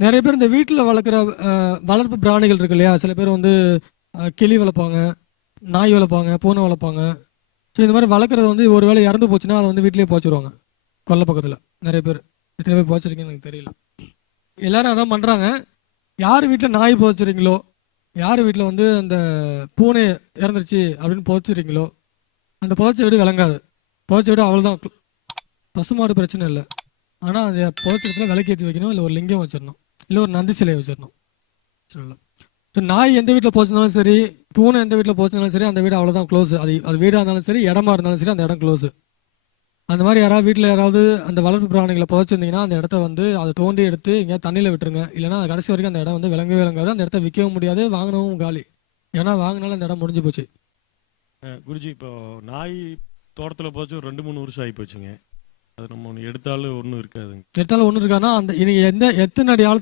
நிறைய பேர் இந்த வீட்டில் வளர்க்குற வளர்ப்பு பிராணிகள் இருக்கு இல்லையா? சில பேர் வந்து கிளி வளர்ப்பாங்க, நாய் வளர்ப்பாங்க, பூனை வளர்ப்பாங்க. ஸோ இந்த மாதிரி வளர்க்குறது வந்து ஒரு வேளை இறந்து போச்சுன்னா அதை வந்து வீட்டிலேயே போச்சிருவாங்க. கொல்லை பக்கத்தில் நிறைய பேர். எத்தனை பேர் போச்சிருக்கீங்கன்னு எனக்கு தெரியல. எல்லாரும் அதான் பண்ணுறாங்க. யார் வீட்டில் நாய் போச்சுறீங்களோ, யார் வீட்டில் வந்து அந்த பூனை இறந்துருச்சு அப்படின்னு போச்சுறீங்களோ, அந்த புதைச்ச வீடு விளங்காது. புதைச்ச வீடு அவ்வளோதான். பசுமாடு பிரச்சனை இல்லை. ஆனால் அந்த புதைச்ச இடத்துல விளக்கேற்றி வைக்கணும், இல்லை ஒரு லிங்கம் வச்சிடணும், இல்லை ஒரு நந்தி சிலையை வச்சிடணும். சொல்லலாம். ஸோ நாய் எந்த வீட்டில் போச்சுனாலும் சரி, பூனை எந்த வீட்டில் போச்சுனாலும் சரி, அந்த வீடு அவ்வளோதான் க்ளோஸ். அது வீடாக இருந்தாலும் சரி, இடமா இருந்தாலும் சரி, அந்த இடம் க்ளோஸு. அந்த மாதிரி யாராவது வீட்டில் யாராவது அந்த வளர்ப்பு பிராணிகளை புதைச்சிருந்தீங்கன்னா அந்த இடத்த வந்து அதை தோண்டி எடுத்து எங்கேயாவது தண்ணியில் விட்டுருங்க. இல்லைன்னா அது கடைசி வரைக்கும் அந்த இடம் வந்து விளங்கவே விளங்காது. அந்த இடத்த விற்கவும் முடியாது, வாங்கினவும் காலி. ஏன்னா வாங்கினாலும் அந்த இடம் முடிஞ்சு போச்சு. குருஜி, இப்போ நாய் தோட்டத்தில் போச்சு ஒரு 2-3 வருஷம் ஆகி போச்சுங்க. அது நம்ம ஒன்று எடுத்தாலும் ஒன்றும் இருக்காதுங்க. எடுத்தாலும் ஒன்று இருக்கான்னா அந்த இன்னைக்கு எத்தனை அடி ஆழத்துல